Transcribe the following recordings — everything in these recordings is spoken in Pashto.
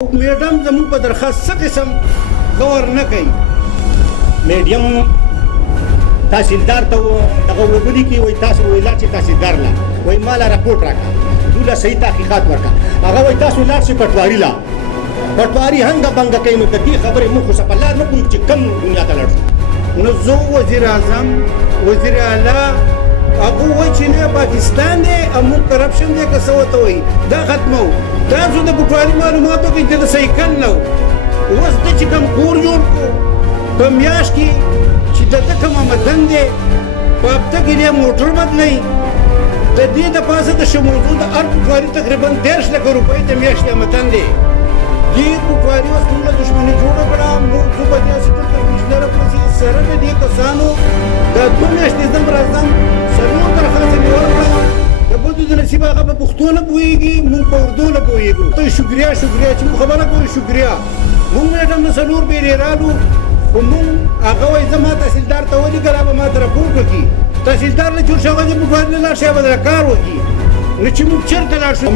میډم زموږ په درخواست څه قسم غور نه کوي. میډیم تحصیلدار ته دغه وګړي کې وایي تاسو ویلا چې تحصیلدار لا وایي مال راپورټ راکړه دوله صحیح تحقیقات ورکړه هغه وایي تاسو لاړ شئ پټواري لا پټواري هنګه بنګه کوي نو د دې خبرې موږ خو سپلار نه کوو چې کم دنیا ته لاړ شو. نو زه وزیر اعظم وزیر اعلی هغه وایي چې نه پاکستان دی او موږ کرپشن دی که څه ورته وایي دا ختمو. تاسو د پټواري معلوماتو کې د سایکل نه اوس د چې کوم کور جوړ کړو په میاشت کې چې د ده کوم آمدن دی په هفته کې دی موټر بدلوي د دې دپاسه د شموزو د هر پټواري تقریبا 10 لکه روپۍ د میاشتې آمدن دی. دې پټواري اوس موږ له دښمني جوړه کړه. موږ زه به دې اسسټنټ کمشنر پسې سره د دې کسانو د 2 میاشتې ځم راځم 4 درخواست مې ورکړه. د بدو د نصیب هغه په پښتو نه پوهېږي موږ په اردو نه پوهېږو. ته شکریا شکریا چې موږ خبره کوو شکریا. موږ میډم نه 4 بیرې رالو خو موږ هغه وایي زه ما تحصیلدار ته ولیږه را به ما ته راپورټ وکړي. تحصیلدار نه جوړ شوی دی پټواري نه لاړ شي به دله کار وکړي. نو چې موږ چېرته لاړ شو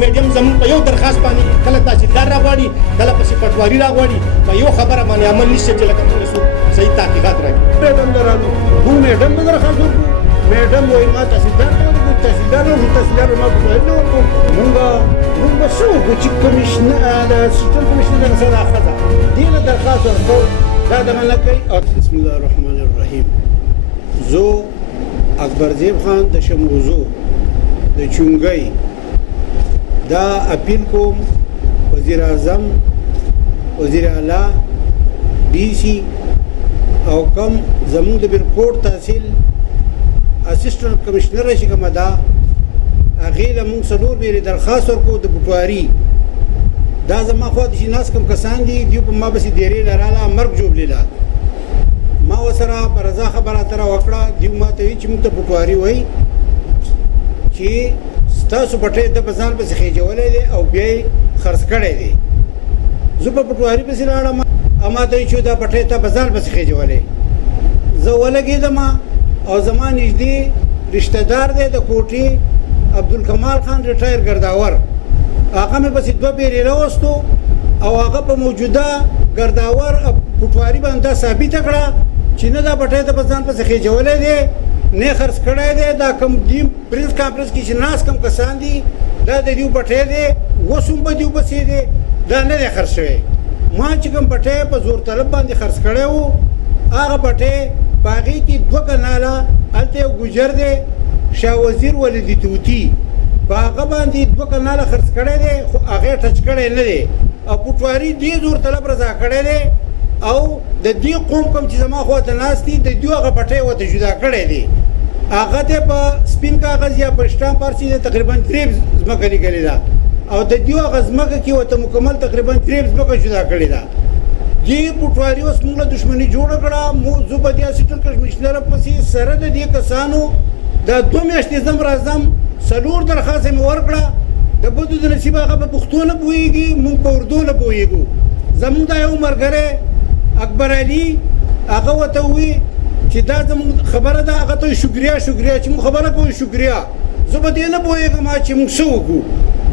میډیم زموږ په یو درخواست باندې کله تحصیلدار راغواړي کله پسې پټواري راغواړي په یو خبره باندې عمل نشته چې لکه موږ صحیح تحقیقات راکړي. میډم نه رالو موږ میډم نه درخواست وکړو. میډم وایي ما تحصیلدار ته ولیږو تحصیلدار نه وکړو تحصیلدار ما پټواري نه ورکړو. موږ به څه وکړو چې کمیشنر د اسسټنټ کمیشنر دغه څه دا ښځه دې له درخواست ورکړو دا د منله کوي. بسم الله الرحمن الرحیم. زه اکبرزیب خان د شموزو د چونګۍ دا اپیل کوم وزیر اعظم وزیر اعلی ډي سي او کم زموږ د بیرکوټ تحصیل اسسټنټ کمشنر چې کومه ده هغې له موږ 4 بیرې درخواست ورکړو د پټواري. دا زما خواته چې ناست کوم کسان دي دیو په ما پسې دیرې لراله مرګ جوړلیله. ما ورسره په رضا خبره اتره وکړه. دیو ما ته وایي چې موږ ته پټواري وایي چې ستاسو پټی د په ځان پسې خېجولی دی او بیا یې خرڅ کړی دی. زه په پټواري پسې لاړم او ما ته وایي چې دا پټی ته په ځان پسې خېجولی. زه ولګېدم او زما نږدې رشته دار دی د کوټې عبدالکمال خان ریټایر ګرداور هغه مې پسې 2 بیرې راوستو او هغه په موجوده ګرداور پټواري باندې دا ثابته کړه چې نه دا پټی ته په ځان پسې خېجولی دی نه خرڅ کړی دی. دا کوم دیم پرنس کانفرنس کې چې ناست کوم کسان دي دا د دیو پټی دی اوس هم په دیو پسې دی دا نه دی خرڅ شوی. ما چې کوم پټی په زور طلب باندې خرڅ کړی و هغه پټی په هغې کې 2 کناله هلته یو ګجر دی شاه وزیر ولیدي توتي په هغه باندې 2 کناله خرڅ کړی دی خو هغې ټچ کړی نه دی او پټواري دې زور طلب رضا کړی دی او د دې قوم کوم چې زما خواته ناست دي د دوی هغه پټی ورته جدا کړی دی. هغه ته په سپین کاغذ یا په شټامپ پارچې دی تقریبا 3 ځمکه لیکلې ده او د دوی هغه ځمکه کې ورته مکمل تقریبا 3 ځمکه جدا کړې ده. دې پټواري اوس موږ له دښمني جوړه کړه. زه به دې اسسټنټ کمشنر پسې سره د دې کسانو دا 2 میاشتې ځم راځم 4 درخواست مې ورکړه. د بدو د نصیب هغه په پښتو نه پوهېږي موږ په اردو نه پوهېږو. زموږ دا یو ملګری اکبر علي هغه ورته ووایي چې دا زموږ خبره ده هغه ته شکریا شکریا چې موږ خبره کوو شکریا. زه به دې نه پوهېږم چې موږ څه وکړو.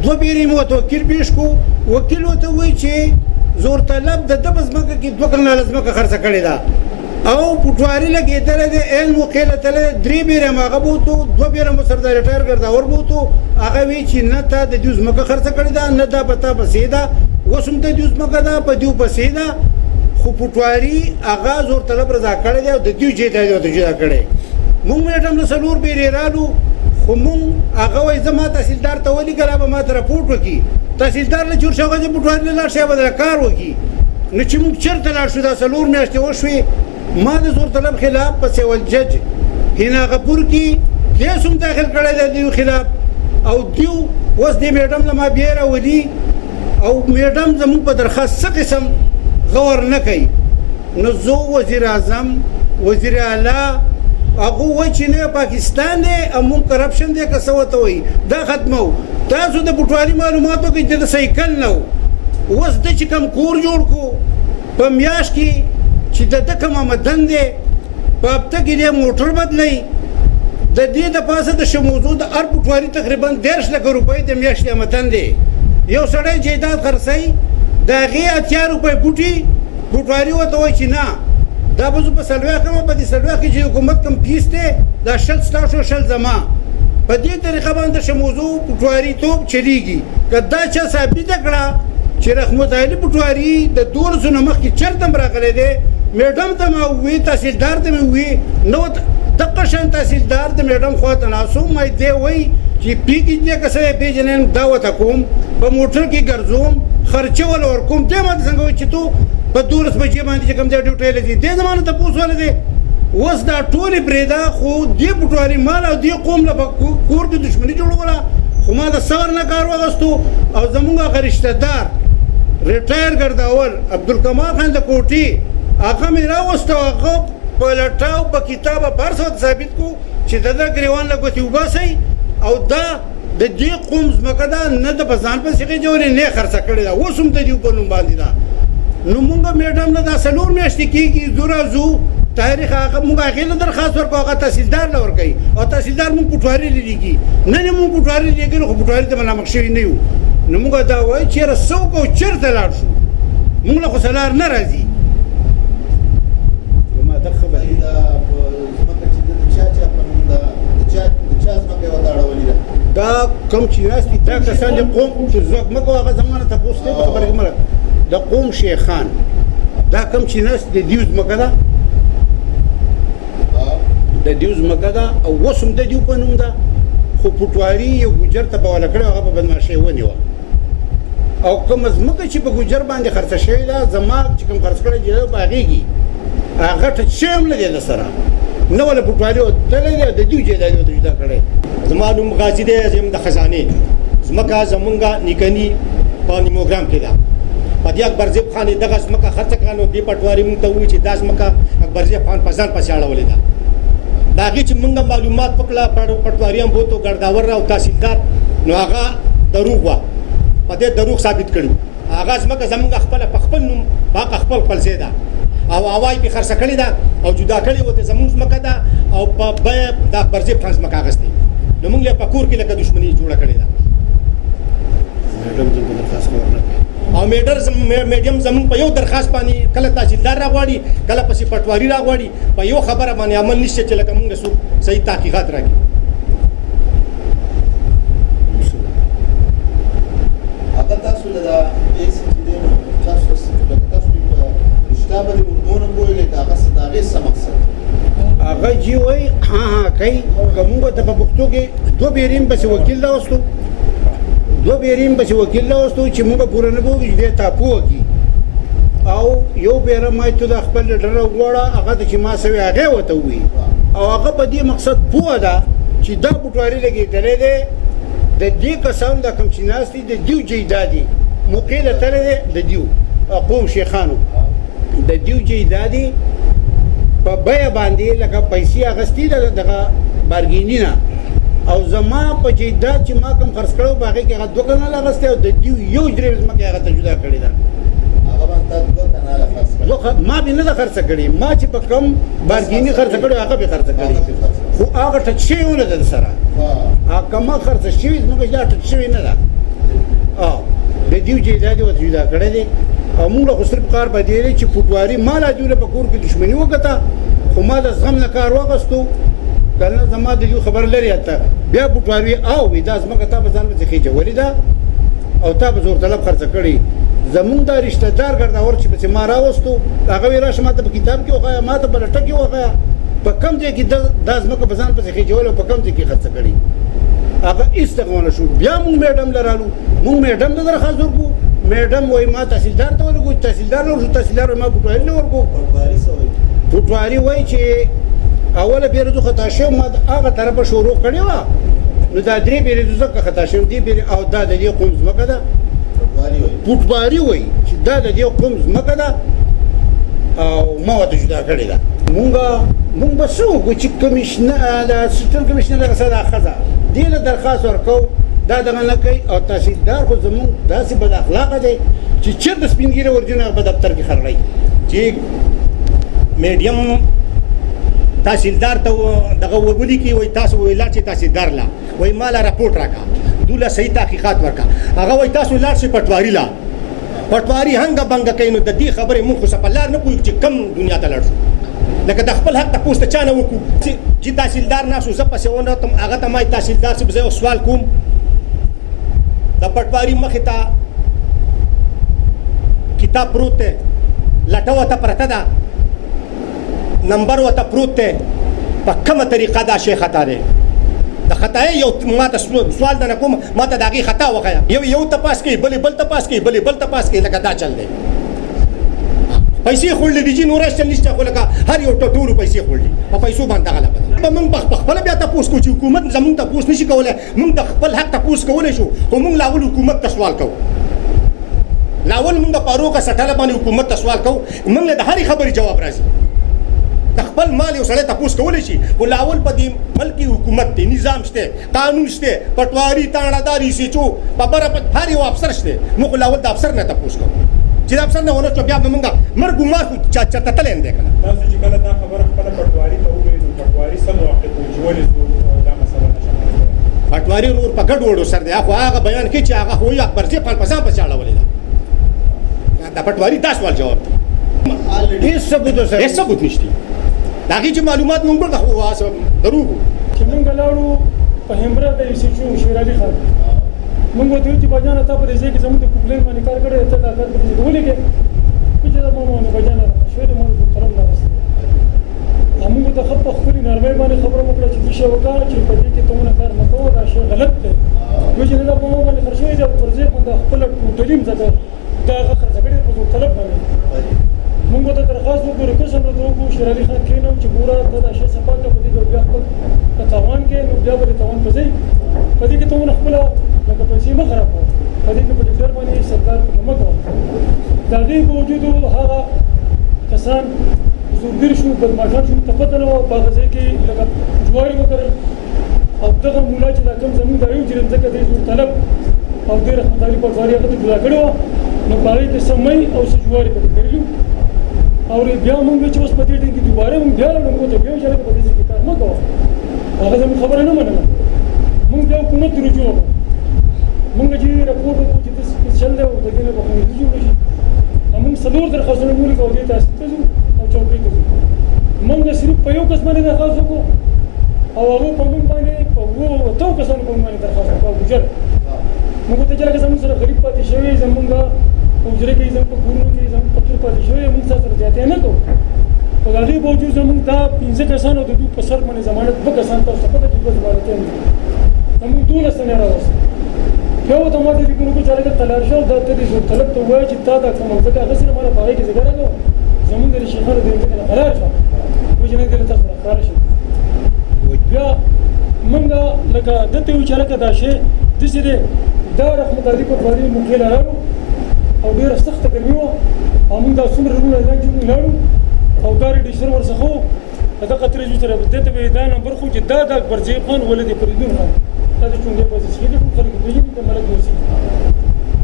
2 بیرې مې ورته وکیل پېښ کړو. وکیل ورته ووایي چې زور طلب د ده په ځمکه کې 2 کناله ځمکه خرڅه کړې ده او پټواري لګېدلی دی ایل موقع لتلی 3 بیرې هم هغه بوتو 2 بیرې هم سره د ریټایر ګرداور بوتو. هغه وایي چې نه تا د دوی ځمکه خرڅه کړې ده نه دا په تا پسې ده اوس هم د دوی ځمکه ده په دوی پسې ده خو پټواري هغه زور طلب رضا کړی دی او د دوی جیداد ورته جدا کړی. موږ میډم نه 4 بیرې رالو خو موږ هغه وایي زه ما تحصیلدار ته ولیږه را به ما ته راپورټ وکړي. تحصیلدار نه جوړ شوی دی پټواري نه لاړ شي به دله کار وکړي. نو چې موږ چېرته لاړ شو دا 4 میاشتې وشوې. ما د زور طلب خلاف په سیول جج هینا غپور کې کیس هم داخل کړی دی دیو خلاف او دیو اوس دې میډم له ما بیا راولي او میډم زموږ په درخواست څه قسم غور نه کوي. نو زه وزیر اعظم وزیر اعلی هغه وایي چې نه پاکستان دی او موږ کرپشن دی که څه ورته وایي دا ختمو. تاسو د پټواري معلوماتو کې د سایکل نه اوس د چې کوم کور جوړ کړو په میاشت کې چې د ده کوم آمدن دی په هفته کې دی موټر بدلوي د دې دپاسه د شموزو د هر پټواري تقریبا 10 لکه روپۍ د میاشتې آمدن دی. یو سړی جیداد خرڅوي د هغې 80 روپۍ بوټواري ورته وایي چې نه دا به زه په 40 کړم په دې 40 کې چې حکومت کوم فیس دی دا 100 ستاسو 100 زما په دې طریقه باندې ښه موضوع بوټواري توب چلیږي که دا چا ثابته کړه چې رحمت علي بوټواري د 1200 نه مخکې چېرته هم راغلی دی میډم ته ما وویل تحصیلدار ته مې وویل نو دغه شان تحصیلدار د میډم خواته ناستو ما دی وایي چې پیکیج دی که څه دی پېژنم دا ورته کوم په موټر کې ګرځوم خرچه وله ورکوم دی ما ته څنګه وایي چې تو په 12 بجې باندې چې کوم ځای ډیوټۍ لګي دې زما نه تپوس وله دی اوس دا ټولې پرېږده خو دې بوټواري مال او دې قوم له کور کې دښمني جوړوله خو ما د صبر نه کار واخیستو او زمونږ هغه رشته دار ریټایر ګرځاول عبدالکمال خان د کوټې هغه مې راوسته هغه په لټاو په کتابه پر څه ثابت کو چې د ګریوان له ګوتې وباسئ او دا د دې قوم ځمکه ده نه د په ځان پسې هغې جوړې نه یې خرڅه کړې ده اوس هم د دې په نوم باندې ده نو مونږ میډم نه دا 4 میاشتې کېږي زو راځو تاریخ هغه مونږ هغې له درخواست ورکړو هغه تحصیلدار له ورکوي او تحصیلدار مونږ پټواري لیږي نن یې مونږ پټواري لیږلو خو پټواري ته ملامت شوي نه یو نو مونږ دا وایو چېرې څه وکړو چېرته لاړ شو مونږ له خو سلار نه راځي ما دا خبرې دا کوم چې راستي دا کسان د قوم چې ځمکه هغه زمانه تاسو ته خبرې کوم د قوم شیخان دا کوم چې ناس د دیو ځمکه ده د دیو ځمکه ده او وسم د دیو په نوم ده خو پټواري یو ګجر ته بوله کړو هغه په بدمعشي ونیوه او کوم ځمکه چې په ګجر باندې خرڅ شوی ده زما چې کوم خرڅ کړی دی باغېږي هغه ته شیم لګي د سره نو ولا پټواري او دلته د دیو جیداد ته جدا کړی زما نوم غازي دی زم د خزانه زمکه زمونږه نیکنی په نیموګرام کې ده په دې اکبر زیب خان دغه زمکه خرڅ کړنو دی پټواري مونږ ته وی چې دا زمکه اکبر زیب خان په ځان پسې اړولې ده دا هغې چې مونږ معلومات وکړه پټواري هم بوتو ګرداور او تحصیلدار نو هغه دروغ وه په دې دروغ ثابت کړو هغه زمکه زمونږ خپله په خپل نوم باقه خپل ځای ده او هوای په خرڅ کړې ده او جدا کړې وته زمونږ زمکه ده او په بیه د اکبر زیب خان زمکه اخیستې نو مونږ له پکور کې لکه دښمنی جوړه کړې ده او میډیم زمونږ په یو درخواست باندې کله تحصیلدار راغواړي کله پسې پټواري راغواړي په یو خبره باندې عمل نشته چې لکه مونږ څوک صحیح تحقیقات راکړي هغه تاسو له ایس ټي تاسو په رشتہ باندې ورونه کولی هغه ستاره څه مقصد هغه جی وای ها کوي کومه ته په پښتو کې دو بیریم بس وکیل لا وستو دو بیریم بس وکیل لا وستو چې موږ پوره نه بوږي دې تاسو وکی او یو بیره مې ته د خپل ډره غوړه هغه چې ما سوي هغه وته وی او هغه په دې مقصد پوه ده چې دا بوټواري لګي درې ده د دې قسم د کوم چې ناستي د دیو جیدادي مقیله تلې د دیو قوم شیخانو د دیو جیدادي په بیا باندې لکه پیسې اغستی دغه بارګینی نه او زما په جیداد چې ما کوم خرڅ کړو باغې کې هغه دوه کنه لغسته او د دیو یو درې زمکه هغه ته جدا کړی ده هغه باندې دوه کنه خرڅ کړو ما به نه خرڅ کړی ما چې په کم بارګینی خرڅ کړو هغه به خرڅ کړی خو هغه ټچ شي ونه د سره هغه کما خرڅ شي زمکه دا ټچ شي نه ده او د دیو جیداد او جدا کړی دی او موږ له صرف کار بدیلې چې پټواري مال اجوله په کور کې دښمنی وکړه خو ما د زغم نه کار واغستو کله زما د یو خبر لري اته بیا پټواري او دا زما کته په ځان په ځخې جوړی دا او تا به زور طلب خرڅ کړي زمونږ د رشتہ دار ګرځاور چې په ما راوستو هغه ویرا شمه ته په کتاب کې وغه ما ته بل ټکی وغه په کم ځای کې د زما په ځان په ځخې جوړل په کم ځای کې خرڅ کړي هغه استغونه شو بیا مونږ میډم لرالو مونږ میډم ته درخواست ورکو میډم وای ما تحصیلدار ته ورکو تحصیلدار ورکو تحصیلدار ما پټواري نه ورکو پټواري وای چې اوله بیرته خطا شو ما هغه طرفه شروع کړی و نو دا درې بیرته زکه خطا شوم دی بیر او دا د دې قوم زمکه ده پټواري وای چې دا د دې قوم زمکه ده او ما وته جدا کړی ده مونږ به څو چې کمیشنر د سیستم کمیشنر سره اخذا دی له درخواست ورکو دا دغه نه کوي او تحصیلدار خو زمونږ داسې بد اخلاقه دی چې چېرته سپینګیره ورجونه په دفتر کې خرړی چې میډیم تحصیلدار ته دغه وګړي کې وای تاسو ویلا چې تحصیلدار لا وای مال راپورټ راکا دوله صحیح تحقیقات ورکا هغه وای تاسو لاړ شئ پټواري لا پټواري هنګ بنګ کینو د دې خبرې مونږ خو سپلار نه پوي چې کم دنیا ته لاړ شو لکه د خپل حق تاسو ته چانه وکړو چې تحصیلدار ناسو زه پسې ونه تم هغه ته ما تحصیلدار څخه زه سوال کوم د پټواري مخې ته کتاب پروت دی لټه ورته پرته ده نمبر ورته پروت دی په کومه طریقه دا شی خطا دی د خطا یو ما ته سوال نه کوم ما ته د هغې خطا وښیه یو تپاس کوي بل تپاس کوي بل تپاس کوي لکه دا چل دی پیسې خوړلې دي چې نور چل نشته خو لکه هر یو ټولو پیسې خوړلې په پیسو باندې غلبه ده موږ په خپل بیا تاسو کو چې حکومت زموږ تاسو نشي کولای موږ د خپل حق تاسو کولای شو خو موږ لاول حکومت ته سوال کوو لاول موږ په روکه سټاله باندې حکومت ته سوال کوو موږ له هرې خبرې جواب راځي د خپل مال یو سړی تاسو کولای شي خو لاول په دې ملکی حکومت دی نظام شته قانون شته پټواري تاړهداري سيچو په بره هر یو افسر شته موږ لاول د افسر نه تاسو کوو چې د افسر نه ونه چې بیا موږ مرګ مار خو چا تلین دی کنه تاسو چې کله دا خبره خپل پټواري ته وویل پټواري سم وخت ته جوړې دا مسله نشه پټواري ور په ګډ وړو سر دی هغه بیان کوي چې هغه خو یو اکبر ځې په ځان په چاړه ولې دا پټواري دا سوال جواب هیڅ ثبوت سره هیڅ ثبوت نشته دا چې معلومات موږ ورته واسه دروغ چې موږ لاړو په همبره د سيچو شیر علي خان موږ ته چې بجانه ته په دې کې زموږ د کوپلین باندې کار کړی ته دا کار په دې ولې کې چې دا مو نه بجانه شوی د مو طرف نه وسه موږ ته خپل نرمۍ باندې خبره وکړه چې څه وکړه چې په دې کې ته نه کار مکو دا شی غلط دی چې دا په مو باندې خرڅوي دا پرځې باندې خپل ټولیم زده دا خرڅګړي په طلب باندې موږ ته درخواست وکړو چې څنګه دوه شیر علي خان کینو چې ګوره دا شی صفه ته په دې بیا خپل تاوان کې نو بیا به تاوان پځي په دې کې ته نه خپل لکه پیسې مه خراب کړه په دې کې په ډېر باندې سرکار په مه کوه د دې باوجود هغه کسان زورګر شو بدمعشان شو ته پته نه وه په هغه ځای کې لکه جواري وکړل او دغه مولا چې دا کوم زموږ دا یو جرم ځکه دی زور طلب او ډېر رحمت علي پټواري هغه ته جدا کړې وه نو په هغې کې سمۍ او څه جواري پکې کړي او بیا موږ چې اوس په دې ټیم کې دوباره موږ بیا لاړو موږ ته بیا ویل چې په دې کې کار مه کوه هغه زموږ خبره نه منله موږ بیا حکومت ته رجوع وکړو موږ چې راپور وکړو چې داسې چل دی او د دې نه به خوندي جوړ شي موږ څلور درخواستونه ولیکو او دې ته اصل ته ځو او چوکۍ ته ځو موږ صرف په یو کس باندې درخواست وکړو او هغه په موږ باندې په اووه اتو کسانو په موږ باندې درخواست وکړو ګجر موږ ته چې لکه زموږ سره غریب پاتې شوی زموږ حجره کې زموږ په کورونو کې زموږ فقیر پاتې شوی موږ سره زیاتې نه کوو په هغې باوجود زموږ دا 15 کسان او د دوی په سر باندې ضمانت 2 کسان تاسو ته پته چې 2 ضمانت یې زموږ 12 تنه راوستل بیا ورته ما ته لیکلو چې هلکه ته لاړ شه او دا ته دې زور طلب ته ووایه چې تا دا کومه ځکه هغه سره ما په هغې کې زه ګډه کوم زموږ د شیخانو د ځمکې نه قرار شه وایي چې نه دې له تاسو نه ښکاره شي بیا موږ لکه ده ته وایو چې هلکه دا شی داسې دی دا رحمت علي پټواري موږ یې لاړو او ډېره سخته ګرمي وه او موږ دا څومره رونه ځان چې موږ لاړو او دا رجسټر ورڅخه و دغه ترې سره دې ته به دا نمبر خو چې دا د اکبرجي خان ولد فریدون خان دا د چونګې په ځای کې خلک پیژني د ملک دوسی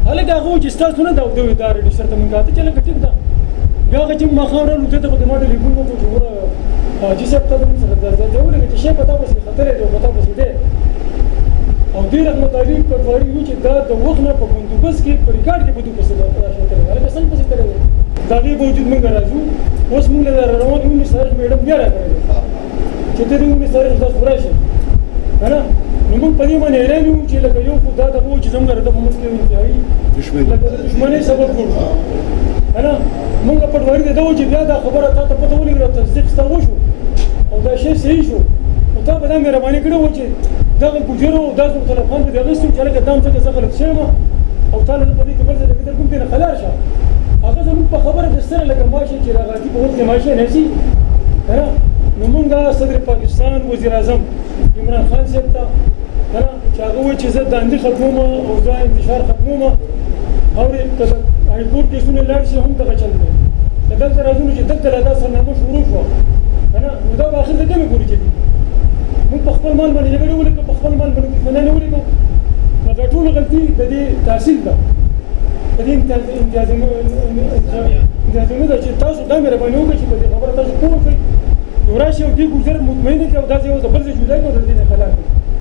هلکه هغه چې ستاسو نه دا دوی دا رجسټر ته موږ ته چې لکه ټیک ده بیا هغه چې ما خاورو ته ته په ما ټلیفون وکړو چې ګوره حاجي صاحب ته موږ سره دا ولګه چې شی پتا پسې خطر دی پتا پسې دی او دې رحمت علي پټواري وایي چې دا د وخت نه په بندوبست کې په ریکارډ کې بندوبست دا شی کوي هلکه څنګه پسې کوي دا غي باوجود موږ راځو اوس موږ له روان یو سره میډم بیا راغلی چې دې موږ سره تاسو راشي کنه نو موږ په دې باندې رانیو چې لکه یو خدای ته وو چې زموږ د موږ کې انتهایی دښمنۍ سبب ګرځي کنه موږ پټواري ته وو چې بیا دا خبره ته پته ولګره تصدیق ستاسو شو او دا شی صحیح شو او ته به دا مهرباني کړې و چې دغه ګجرو داسې تلفون په دغه ستو چې لکه دام څخه څه غلط شوی او تعالی په دې کې بل څه کې کوم دې نه خلار شه هغه زموږ په خبره د سره لکه ماشه چې راغلی په وخت ماشه نه شي کنه نو موږ صدر پاکستان وزیر اعظم عمران خان صاحب ته کنه چې هغه وایي چې زه داندې ختمومه او زه انتشار ختمومه او کله هاي کورټ کې څونه لاړ شي هم دغه چل دی دلته راځو چې دلته لا سرنامه شروع شو کنه نو دا په اخر کې کومه ګوري چې موږ په خپل مال باندې جګړه ولیکو په خپل مال باندې فنانه ولیکو نو دا ټول غلطي د دې تحصیل ده د دې امتیازونه ده چې تاسو دا مهرباني وکړئ چې په دې خبره تاسو پوه شئ نو راشئ او دې ګوزر مطمئنه کړئ او دا یو د بل ځای جدا کړئ او د دې نه خلاف